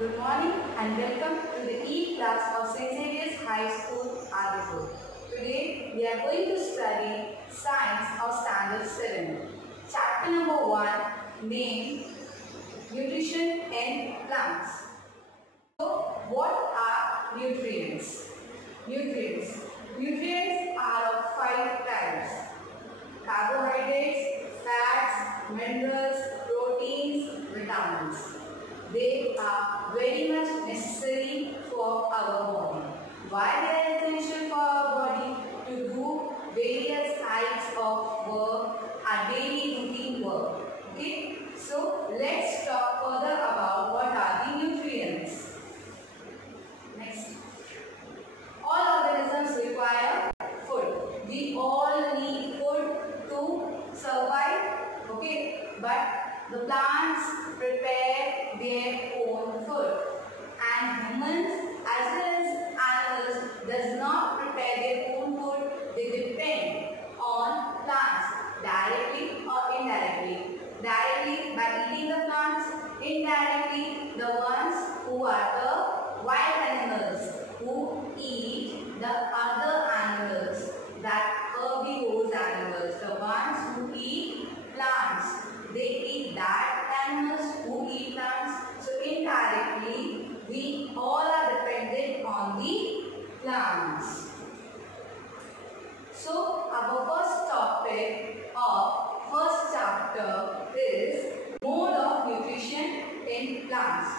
Good morning and welcome to the E-class of St. Xavier's High School, Adipur. Today we are going to study Science of Standard 7. Chapter number 1, named Nutrition in Plants. So what are nutrients? Nutrients are of 5 types: carbohydrates, fats, minerals, proteins, vitamins. They are very much necessary for our body. Why they are essential for our body? To do various types of work, our daily routine work. Okay? So let's talk further about what are the nutrients. Next. All organisms require food. We all need food to survive. Okay? But the plants prepare their own food, and humans as well as animals does not prepare their own food. They depend on plants directly or indirectly. Directly by eating the plants, indirectly the ones who are the wild animals who eat the other animals, that herbivorous animals, the ones who eat plants. They eat that animals who eat plants. So indirectly, we all are dependent on the plants. So our first topic of first chapter is mode of nutrition in plants.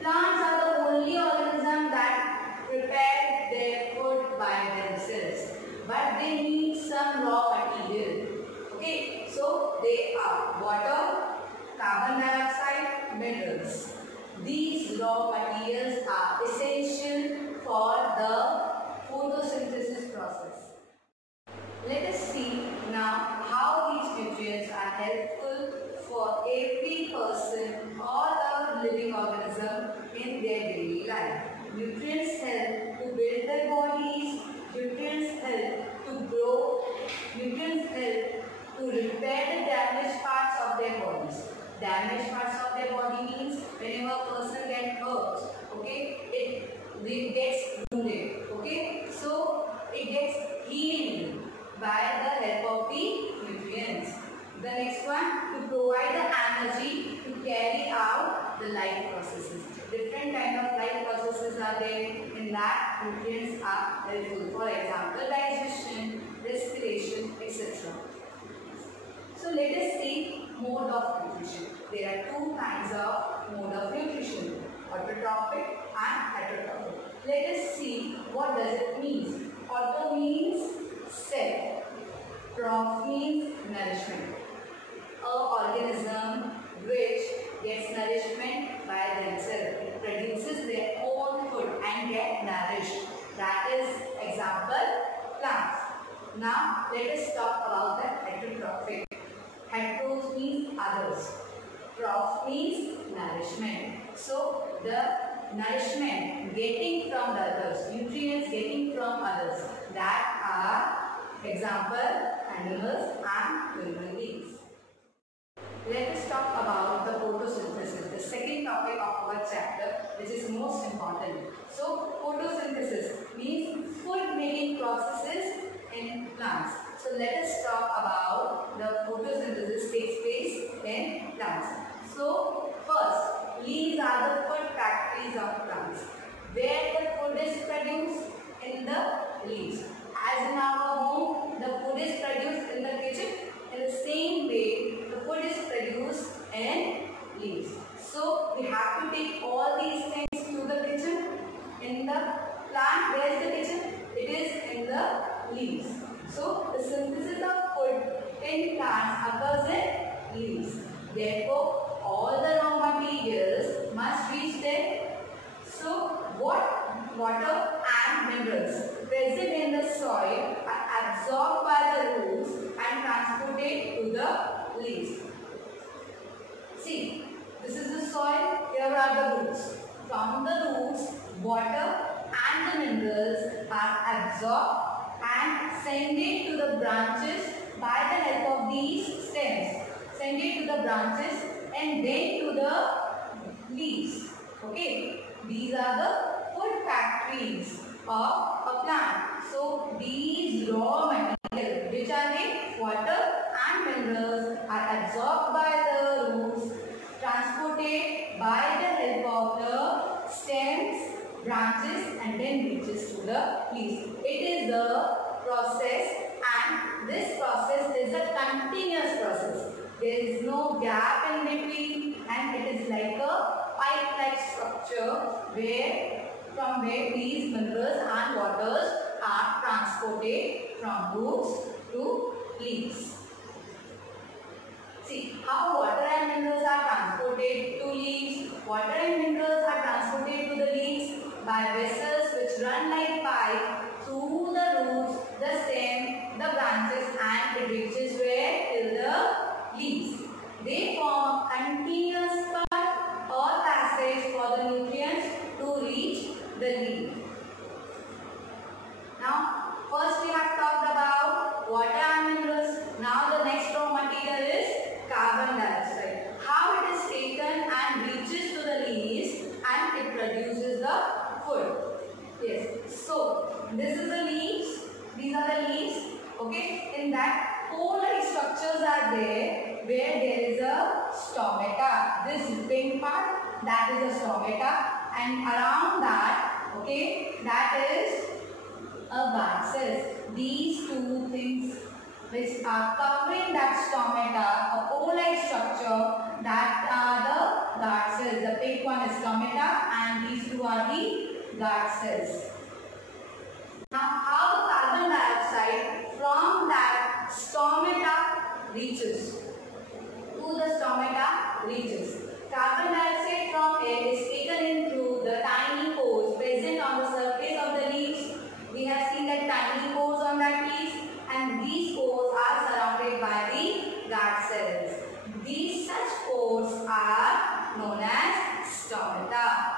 Plants are the only organism that prepare their food by themselves, but they need some raw material. Okay, so they are water, carbon dioxide, minerals. These raw materials are essential for the photosynthesis process. Let us see now how these nutrients are helpful for every person or a living organism in their daily life. Nutrients help to build their bodies, nutrients help to grow, nutrients help to repair the damaged parts of their bodies. Damaged parts of their body means whenever a person gets hurt, okay, it gets wounded, okay, so it gets healed by the help of the nutrients. The next one, to provide the energy to carry out the life processes. Different kind of life processes are there, in that nutrients are helpful. For example, digestion, respiration, etc. So let us see mode of nutrition. There are two kinds of mode of nutrition: autotrophic and heterotrophic. Let us see what does it mean. Auto means cell. Troph means nourishment. An organism which gets nourishment by themselves. It produces their own food and get nourished. That is example, plants. Now let us talk about the heterotrophic. Heteros means others. Troph means nourishment. So the nourishment getting from the others, nutrients getting from others, that are example, animals and human beings. Let us talk about the photosynthesis, the second topic of our chapter, which is most important. So photosynthesis means food making processes in plants. So let us talk about the photosynthesis takes place in plants. So first, leaves are the food factories of plants, where the food is produced in the leaves. As in our home, the food is produced in the kitchen. In the same way, the food is produced in leaves. So we have to take all these things to the kitchen. In the plant, where is the kitchen? It is in the leaves. So the synthesis of food in plants occurs in leaves. Therefore, all the raw materials must reach there. So what water and minerals present in the soil are absorbed by the roots and transported to the leaves. See, this is the soil, here are the roots. From the roots, water and the minerals are absorbed and sent it to the branches by the help of these stems. Send it to the branches and then to the leaves. Okay. These are the food factories of a plant. So these raw materials, which are they? Water and minerals, are absorbed by the roots, transported by the help of the stems, branches, and then reaches to the leaves. It is a process, and this process is a continuous process. There is no gap in between, and it is like a pipe-like structure from where these minerals and waters are transported from roots to leaves. See how water and minerals are transported to leaves. Water and minerals are transported to the leaves by vessels which run like pipe through the roots, the stem, the branches, and it reaches where? Till the leaves. They form continuous path or passage for the nutrients to reach the leaf. Now, first we have talked about water and minerals. Now the next raw material is carbon dioxide. How it is taken and reaches to the leaves and it produces the food. Yes. So this is the leaves. These are the leaves. Okay. In that, cone-like structures are there where there is a stomata. This pink part, that is a stomata, and around that, okay, that is a guard cells. These two things which are covering that stomata, a cone-like structure, that are the guard cells. The pink one is stomata and these two are the guard cells. Now how the carbon dioxide from that stomata reaches to the stomata reaches. Carbon dioxide from air is taken in through the tiny pores present on the surface of the leaves. We have seen that tiny pores on that leaves, and these pores are surrounded by the guard cells. These such pores are known as stomata.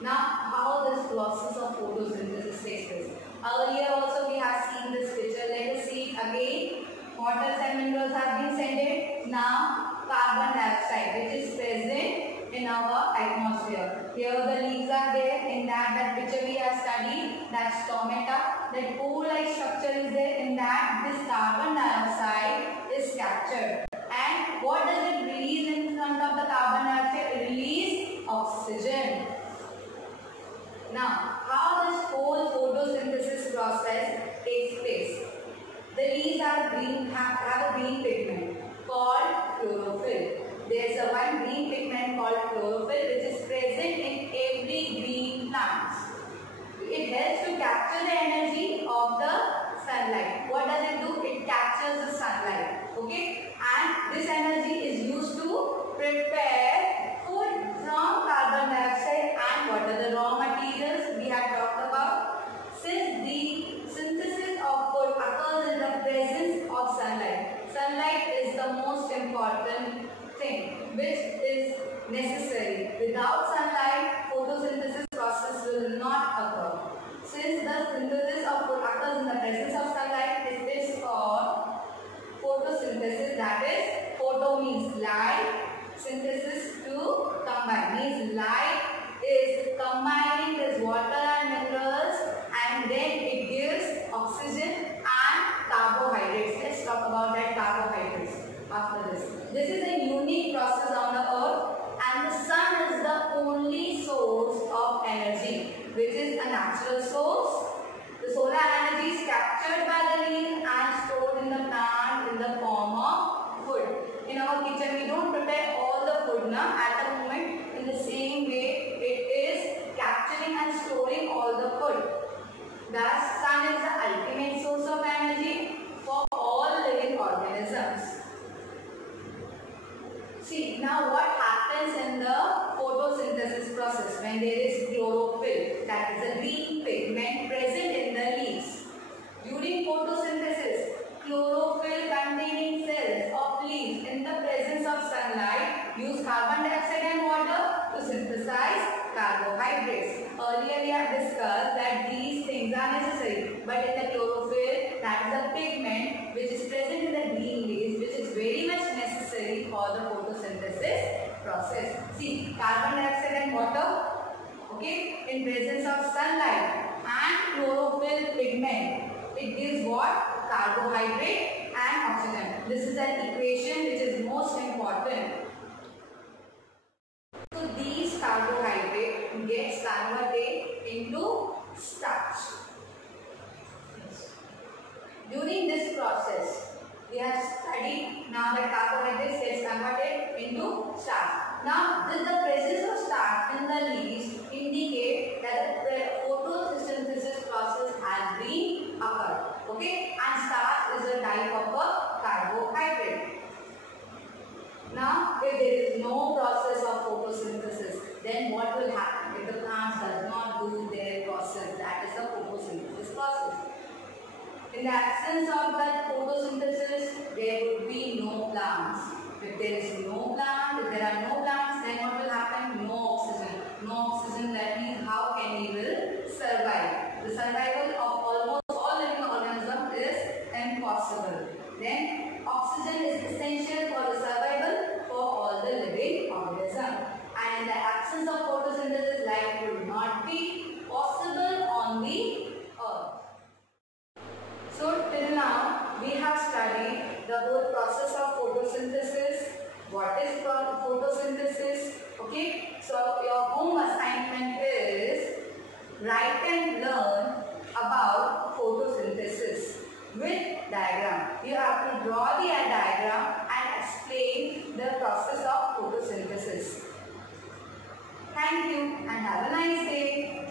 Now, how this process of photosynthesis takes place. Earlier also we have seen this picture. Let us see it again. Waters and minerals have been scented. Now, carbon dioxide, which is present in our atmosphere. Here the leaves are there. In that picture we have studied, that stomata, that pore-like structure is there. In that, this carbon dioxide is captured. And what does it release in front of the carbon dioxide? It releases oxygen. Now, how this whole photosynthesis process takes place? The leaves have a green pigment called chlorophyll. There is a one green pigment called chlorophyll which is present in every green plant. It helps to capture the energy of the sunlight. What does it do? It captures the sunlight. Okay? And this energy is used to prepare food from carbon dioxide and water. The raw materials we have talked about. Since the synthesis of food occurs in the presence of sunlight. Sunlight is the most important thing which is necessary. Without sunlight, photosynthesis process will not occur. Since the synthesis of food occurs in the presence of sunlight, it is called photosynthesis. That is, photo means light, synthesis to combine means light is combining this water and minerals, and then it gives oxygen and carbohydrates. Let's talk about that carbohydrates after this. This is a unique process on the earth, and the sun is the only source of energy, which is a natural source. The solar energy is captured by the leaf and stored in the plant in the form of food. In our kitchen, we don't prepare all the food now at the moment. In the same way, it is capturing and storing all the food. Thus, sun is the ultimate source of energy for all living organisms. See, now what happens in the photosynthesis process when there is chlorophyll, that is a green pigment present in the leaves. During photosynthesis, chlorophyll containing cells of leaves in the presence of sunlight use carbon dioxide and water to synthesize carbohydrates. Earlier we have discussed that these things are necessary, but in the chlorophyll, that is a pigment which is present in the green leaves, which is very much necessary for the photosynthesis process. See, carbon dioxide and water, Okay, in presence of sunlight and chlorophyll pigment, it gives what? Carbohydrate and oxygen. This is an equation which is most important. So these carbohydrate gets converted into starch. During this process, we have studied now that carbohydrates gets converted into starch. Now, the presence of starch in the leaves indicate that the photosynthesis process has been occurred. Okay, and starch is a type of a carbohydrate. Now, if there is no process of photosynthesis, then what will happen if the plant does not do their process? That is the photosynthesis process. In the absence of that photosynthesis, there would be no plants. If there is no plant, if there are no plants, then what will happen? No oxygen. No oxygen, that means how can we will survive? The survival of almost all living organisms is impossible. Then oxygen is essential for the survival for all the living organisms. And in the absence of photosynthesis, life would not be possible on the earth. So till now we have studied the whole process of photosynthesis. What is photosynthesis? Okay. So your home assignment is write and learn about photosynthesis with diagram. You have to draw the diagram and explain the process of photosynthesis. Thank you and have a nice day.